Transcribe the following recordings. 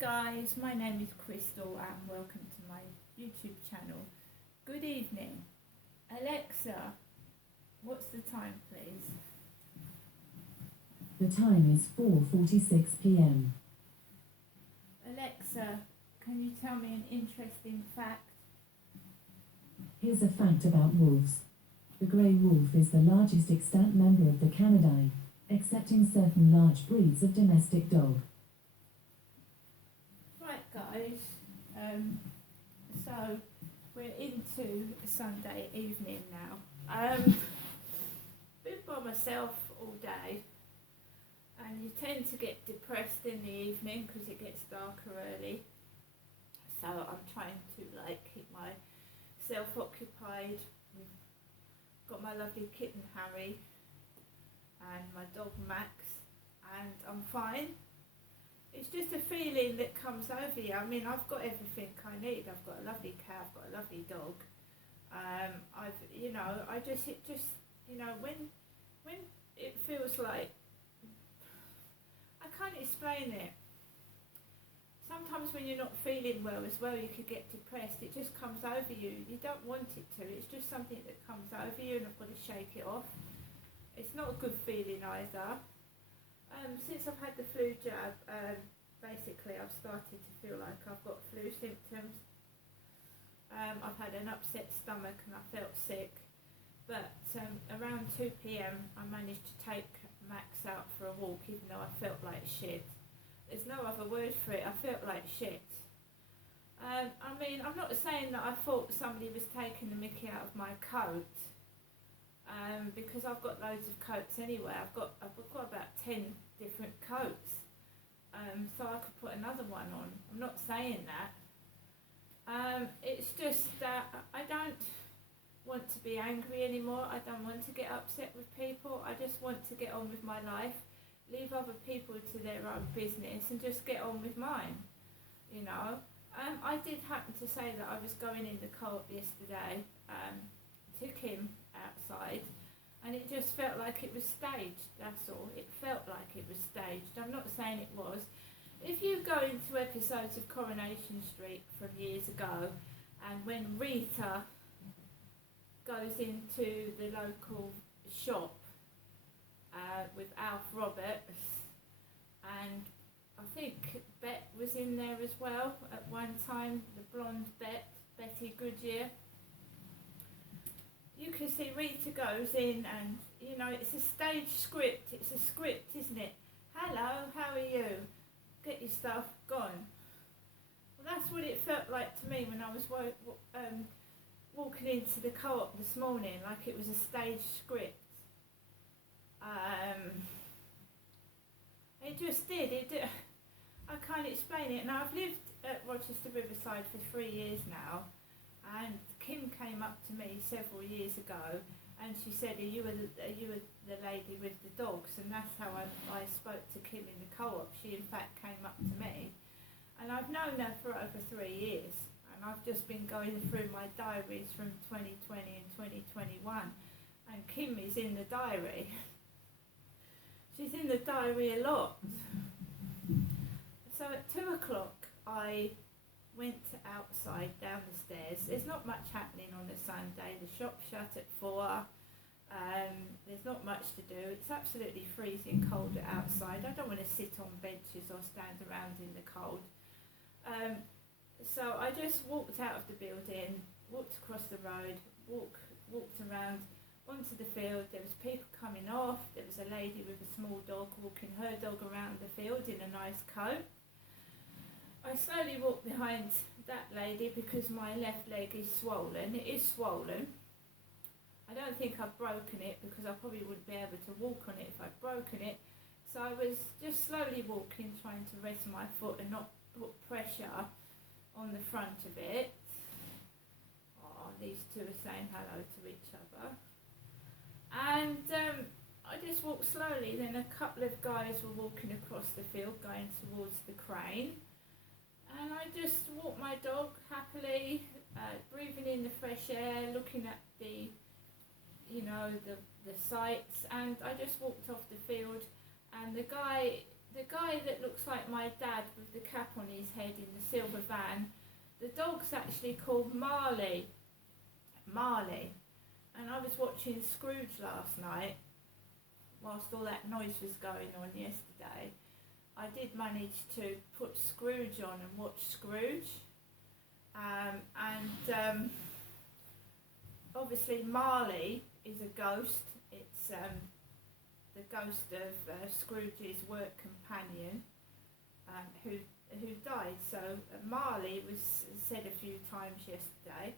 guys, my name is Crystal and welcome to my YouTube channel. Good evening. Alexa, what's the time please? The time is 4:46 p.m. Alexa, can you tell me an interesting fact? Here's a fact about wolves. The grey wolf is the largest extant member of the Canidae, excepting certain large breeds of domestic dog. Right guys, so we're into Sunday evening now. Been by myself all day and you tend to get depressed in the evening because it gets darker early. So I'm trying to keep myself occupied. Got my lovely kitten Harry and my dog Max, and I'm fine. It's just a feeling that comes over you. I mean, I've got everything I need. I've got a lovely cat, I've got a lovely dog. When it feels like, I can't explain it. Sometimes when you're not feeling well as well, you could get depressed. It just comes over you. You don't want it to. It's just something that comes over you and I've got to shake it off. It's not a good feeling either. Since I've had the flu jab, basically I've started to feel like I've got flu symptoms. I've had an upset stomach and I felt sick. But around 2 p.m. I managed to take Max out for a walk even though I felt like shit. There's no other word for it, I felt like shit. I mean, I'm not saying that I thought somebody was taking the mickey out of my coat. Because I've got loads of coats anyway. I've got about 10 different coats, so I could put another one on. I'm not saying that. It's just that I don't want to be angry anymore. I don't want to get upset with people. I just want to get on with my life, leave other people to their own business and just get on with mine, you know. I did happen to say that I was going in the co-op yesterday, took him outside, and it just felt like it was staged, that's all. It felt like it was staged. I'm not saying it was. If you go into episodes of Coronation Street from years ago, and when Rita goes into the local shop with Alf Roberts, and I think Bet was in there as well at one time, the blonde Betty Goodyear. You can see Rita goes in and, you know, it's a stage script. It's a script, isn't it? Hello, how are you? Get your stuff, gone. Well, that's what it felt like to me when I was walking into the co-op this morning, like it was a stage script. It just did. I can't explain it. Now, I've lived at Rochester Riverside for 3 years now. And Kim came up to me several years ago and she said, are you the lady with the dogs? And that's how I spoke to Kim in the co-op. She in fact came up to me. And I've known her for over 3 years. And I've just been going through my diaries from 2020 and 2021. And Kim is in the diary. She's in the diary a lot. So at 2 o'clock I went outside down the stairs. There's not much happening on a Sunday. The shop's shut at 4. There's not much to do. It's absolutely freezing cold outside. I don't want to sit on benches or stand around in the cold. So I just walked out of the building, walked across the road, walked around onto the field. There was people coming off. There was a lady with a small dog walking her dog around the field in a nice coat. I slowly walked behind that lady because my left leg is swollen. It is swollen. I don't think I've broken it because I probably wouldn't be able to walk on it if I'd broken it. So I was just slowly walking, trying to rest my foot and not put pressure on the front of it. Oh, these two are saying hello to each other. And I just walked slowly. Then a couple of guys were walking across the field going towards the crane. And I just walked my dog happily, breathing in the fresh air, looking at the sights, and I just walked off the field. And the guy the guy that looks like my dad with the cap on his head in the silver van, the dog's actually called Marley. Marley. And I was watching Scrooge last night, whilst all that noise was going on yesterday. I did manage to put Scrooge on and watch Scrooge. Obviously Marley is a ghost. It's the ghost of Scrooge's work companion who died. So Marley was said a few times yesterday.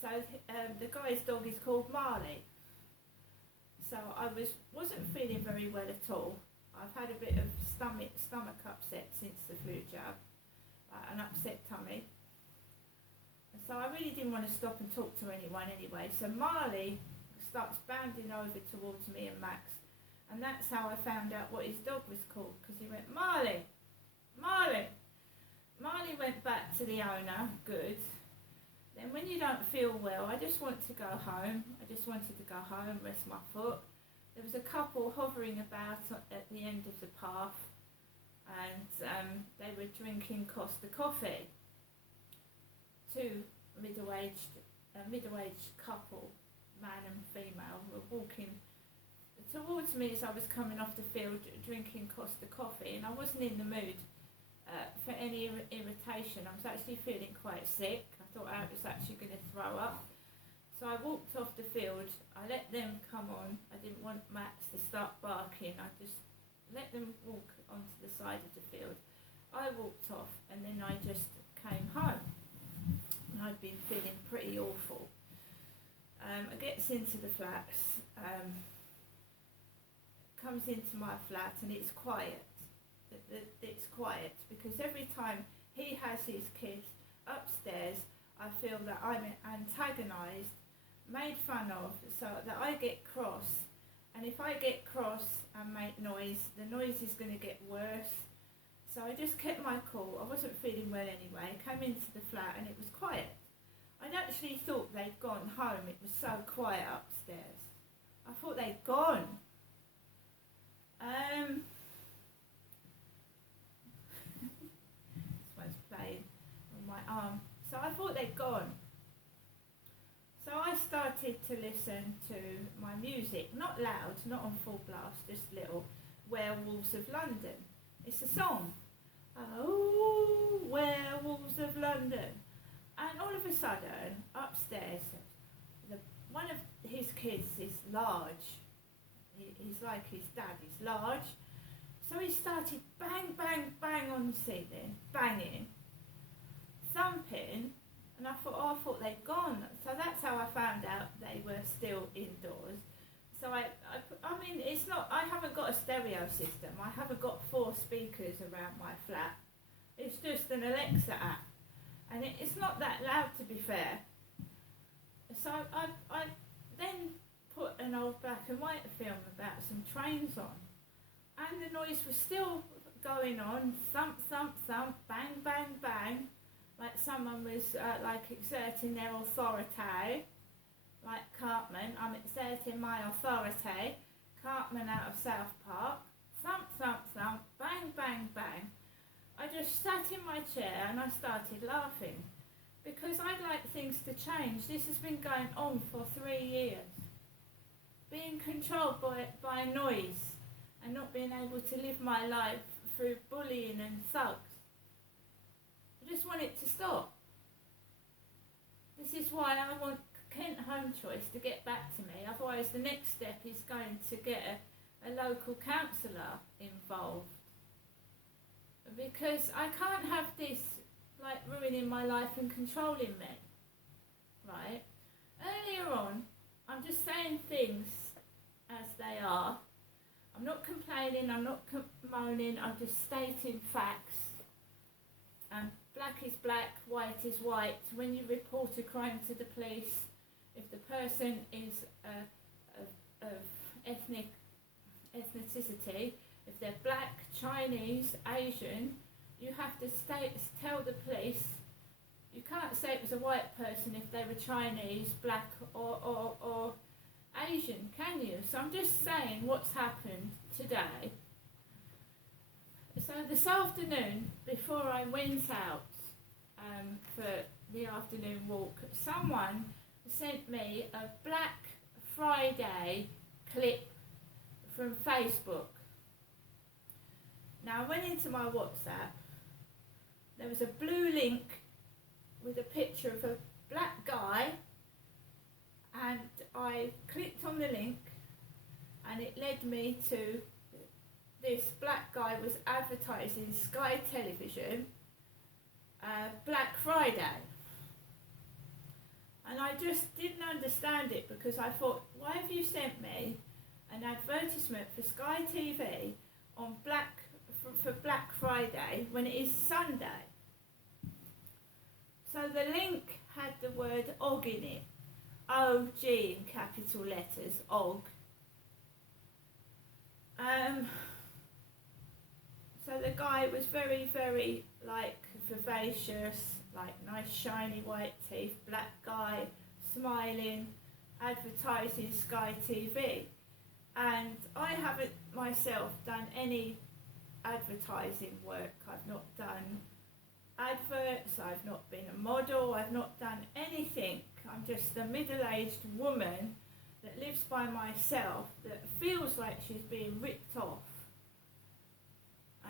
So the guy's dog is called Marley. So I wasn't feeling very well at all. I've had a bit of stomach upset since the flu jab, an upset tummy. So I really didn't want to stop and talk to anyone anyway. So Marley starts bounding over towards me and Max, and that's how I found out what his dog was called, because he went, Marley, Marley. Marley went back to the owner, good. Then when you don't feel well, I just want to go home. I just wanted to go home, rest my foot. There was a couple hovering about at the end of the path, and they were drinking Costa coffee. Two middle-aged couple, man and female, were walking towards me as I was coming off the field drinking Costa coffee, and I wasn't in the mood for any irritation. I was actually feeling quite sick. I thought I was actually going to throw up. So I walked off the field. I let them come on. I didn't want Max to start barking. I just let them walk onto the side of the field. I walked off, and then I just came home. And I'd been feeling pretty awful. I gets into the flats, comes into my flat, and it's quiet. It's quiet because every time he has his kids upstairs, I feel that I'm antagonised, made fun of, so that I get cross. And if I get cross and make noise, the noise is going to get worse. So I just kept my cool. I wasn't feeling well anyway. Came into the flat and it was quiet. I'd actually thought they'd gone home. It was so quiet upstairs. I thought they'd gone. This one's playing on my arm. So I thought they'd gone. So I started to listen to my music, not loud, not on full blast, just little. Werewolves of London. It's a song. Oh, Werewolves of London. And all of a sudden, upstairs, one of his kids is large. He's like his dad, he's large. So he started bang, bang, bang on the ceiling, banging, thumping, and I thought they'd gone. So that's how I found out they were still indoors. So I mean, it's not, I haven't got a stereo system. I haven't got 4 speakers around my flat. It's just an Alexa app. And it's not that loud, to be fair. So I then put an old black and white film about some trains on. And the noise was still going on. Thump, thump, thump, bang, bang, bang. Like someone was like exerting their authority. Like Cartman, I'm exerting my authority. Cartman out of South Park. Thump, thump, thump, bang, bang, bang. I just sat in my chair and I started laughing. Because I'd like things to change. This has been going on for 3 years. Being controlled by noise and not being able to live my life through bullying and thugs. I just want it to stop. This is why I want Kent Home Choice to get back to me. Otherwise the next step is going to get a local councillor involved. Because I can't have this like ruining my life and controlling me. Right? Earlier on, I'm just saying things as they are. I'm not complaining, I'm not moaning, I'm just stating facts. And black is black, white is white. When you report a crime to the police, if the person is of ethnicity, if they're black, Chinese, Asian, you have to tell the police. You can't say it was a white person if they were Chinese, black or Asian, can you? So I'm just saying what's happened today. this afternoon, before I went out for the afternoon walk, someone sent me a Black Friday clip from Facebook. Now I went into my WhatsApp. There was a blue link with a picture of a black guy, and I clicked on the link and it led me to this black guy was advertising Sky Television Black Friday. And I just didn't understand it, because I thought, why have you sent me an advertisement for Sky TV on for Black Friday when it is Sunday? So the link had the word OG in it, O-G in capital letters, OG. So the guy was very, very like vivacious, like nice shiny white teeth, black guy, smiling, advertising Sky TV. And I haven't myself done any advertising work. I've not done adverts, I've not been a model, I've not done anything. I'm just a middle-aged woman that lives by myself, that feels like she's being ripped off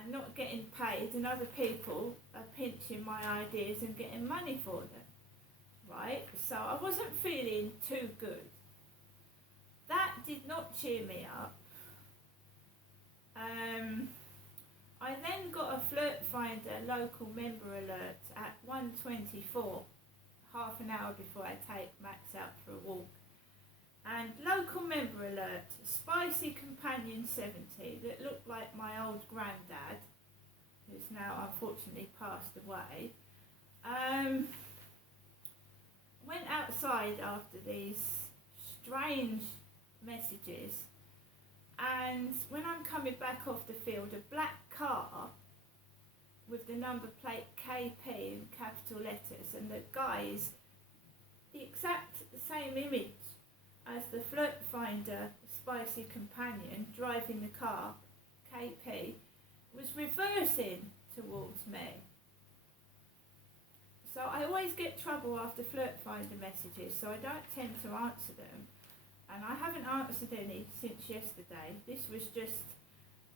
and not getting paid, and other people are pinching my ideas and getting money for them, right? So I wasn't feeling too good. That did not cheer me up. I then got a Flirt Finder local member alert at 1:24, half an hour before I take Max out for a walk. And local member alert, spicy companion 70 that looked like my old granddad, who's now unfortunately passed away. Went outside after these strange messages, and when I'm coming back off the field, a black car with the number plate KP in capital letters, and the guy is the exact same image as the Flirt Finder spicy companion driving the car, KP, was reversing towards me. So I always get trouble after Flirt Finder messages, so I don't tend to answer them. And I haven't answered any since yesterday. This was just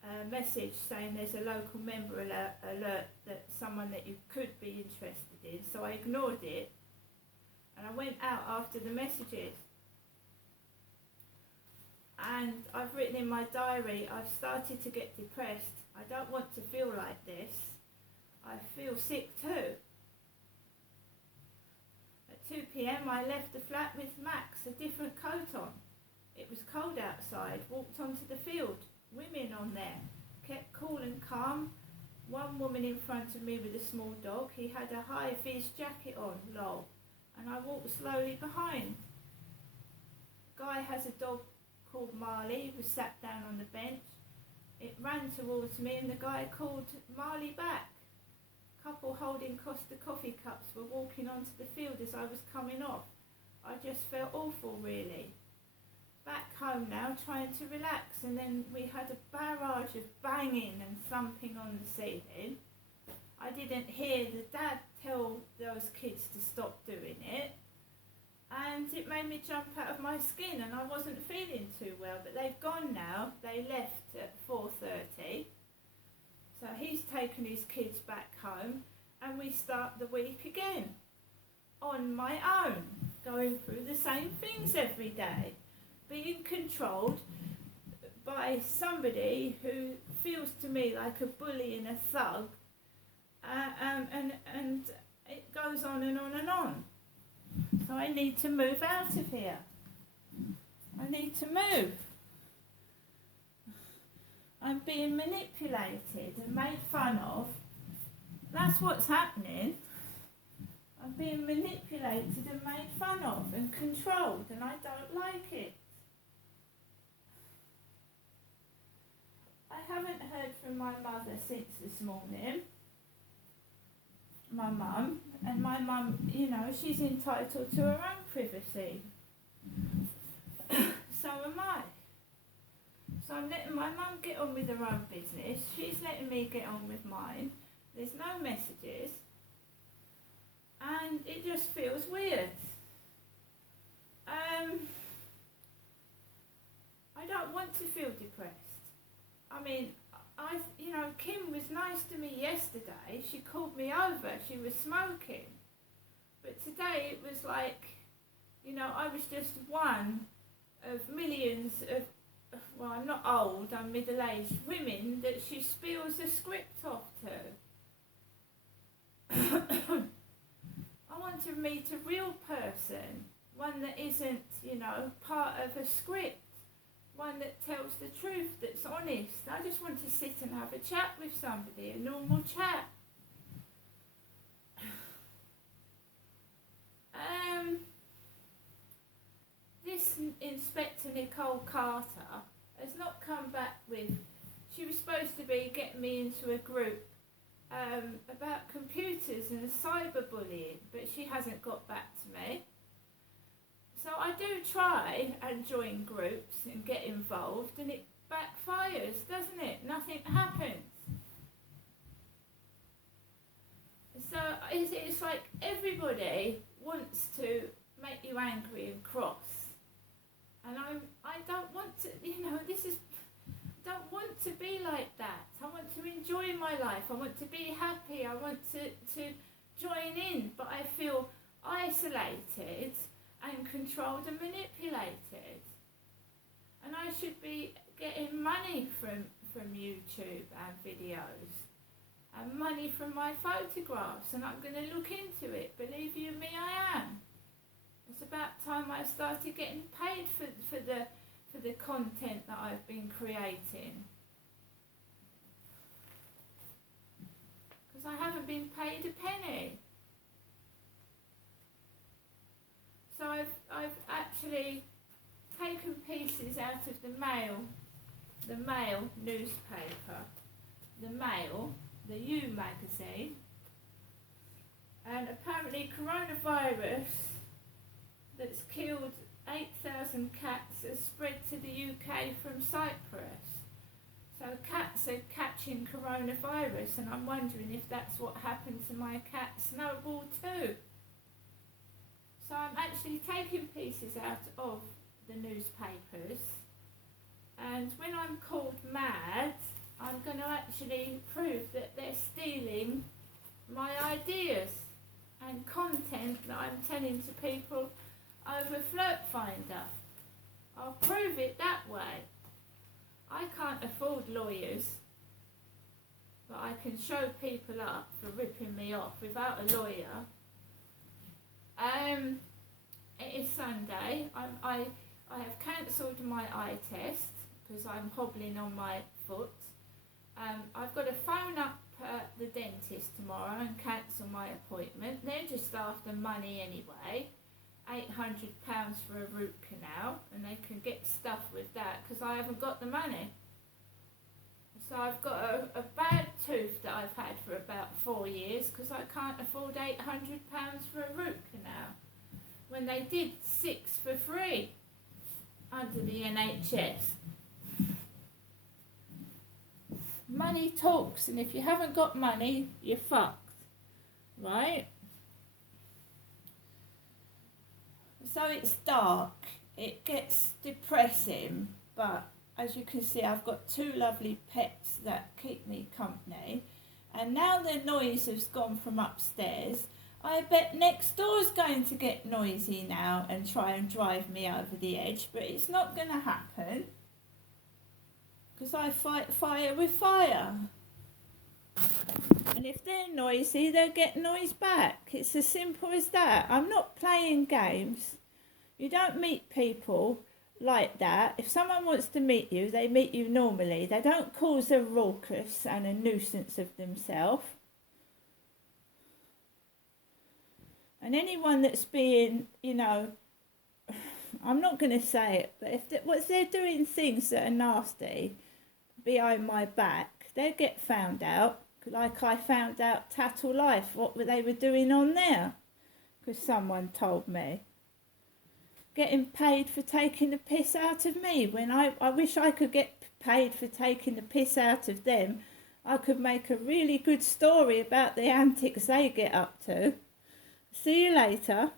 a message saying there's a local member alert that someone that you could be interested in. So I ignored it and I went out after the messages. And I've written in my diary, I've started to get depressed. I don't want to feel like this. I feel sick too. At 2 p.m. I left the flat with Max, a different coat on. It was cold outside, walked onto the field, women on there, kept cool and calm. One woman in front of me with a small dog, he had a high-vis jacket on, lol, and I walked slowly behind. Guy has a dog called Marley, who was sat down on the bench. It ran towards me and the guy called Marley back. Couple holding Costa coffee cups were walking onto the field as I was coming off. I just felt awful, really. Back home now, trying to relax, and then we had a barrage of banging and thumping on the ceiling. I didn't hear the dad tell those kids to stop doing it, and it made me jump out of my skin, and I wasn't feeling too well, but they've gone now. They left at 4:30, so he's taken his kids back home, and we start the week again on my own, going through the same things every day, being controlled by somebody who feels to me like a bully and a thug, and it goes on and on and on. So I need to move out of here. I need to move. I'm being manipulated and made fun of. That's what's happening. I'm being manipulated and made fun of and controlled, and I don't like it. I haven't heard from my mother since this morning. My mum, and my mum, you know, she's entitled to her own privacy. So am I. So I'm letting my mum get on with her own business. She's letting me get on with mine. There's no messages. And it just feels weird. I don't want to feel depressed. I mean, Kim was nice to me yesterday. She called me over. She was smoking. But today it was like, I was just one of millions of, well, I'm not old, I'm middle-aged women that she spills a script off to. I want to meet a real person, one that isn't, part of a script, one that tells the truth, that's honest. I just want to sit and have a chat with somebody, a normal chat. This Inspector Nicole Carter has not come back with, she was supposed to be getting me into a group about computers and cyberbullying, but she hasn't got back to me. So I do try and join groups and get involved, and it backfires, doesn't it? Nothing happens. So it's like everybody wants to make you angry and cross. And I don't want to, don't want to be like that. I want to enjoy my life. I want to be happy. I want to join in, but I feel isolated and controlled and manipulated. And I should be getting money from YouTube and videos and money from my photographs, and I'm going to look into it. Believe you me, I am. It's about time I started getting paid for the content that I've been creating. Because I haven't been paid a penny. So I've actually taken pieces out of the Mail newspaper, the Mail, the You magazine, and apparently coronavirus that's killed 8,000 cats has spread to the UK from Cyprus. So cats are catching coronavirus, and I'm wondering if that's what happened to my cat Snowball too. So I'm actually taking pieces out of the newspapers, and when I'm called mad, I'm going to actually prove that they're stealing my ideas and content that I'm telling to people over Flirt Finder. I'll prove it that way. I can't afford lawyers, but I can show people up for ripping me off without a lawyer. It is Sunday. I have cancelled my eye test because I'm hobbling on my foot. I've got to phone up the dentist tomorrow and cancel my appointment. They're just after money anyway. £800 for a root canal, and they can get stuff with that because I haven't got the money. So I've got a bad tooth that I've had for about 4 years because I can't afford £800 for a root canal when they did 6 for free under the NHS. Money talks, and if you haven't got money, you're fucked, right? So it's dark, it gets depressing, but as you can see, I've got 2 lovely pets that keep me company, and now the noise has gone from upstairs. I bet next door's going to get noisy now and try and drive me over the edge, but it's not going to happen because I fight fire with fire. And if they're noisy, they'll get noise back. It's as simple as that. I'm not playing games. You don't meet people like that. If someone wants to meet you, they meet you normally. They don't cause a ruckus and a nuisance of themselves. And anyone that's being, I'm not going to say it, but if they're doing things that are nasty behind my back, they'll get found out. Like I found out Tattle Life, what they were doing on there, because someone told me. Getting paid for taking the piss out of me when I wish I could get paid for taking the piss out of them, I could make a really good story about the antics they get up to. See you later.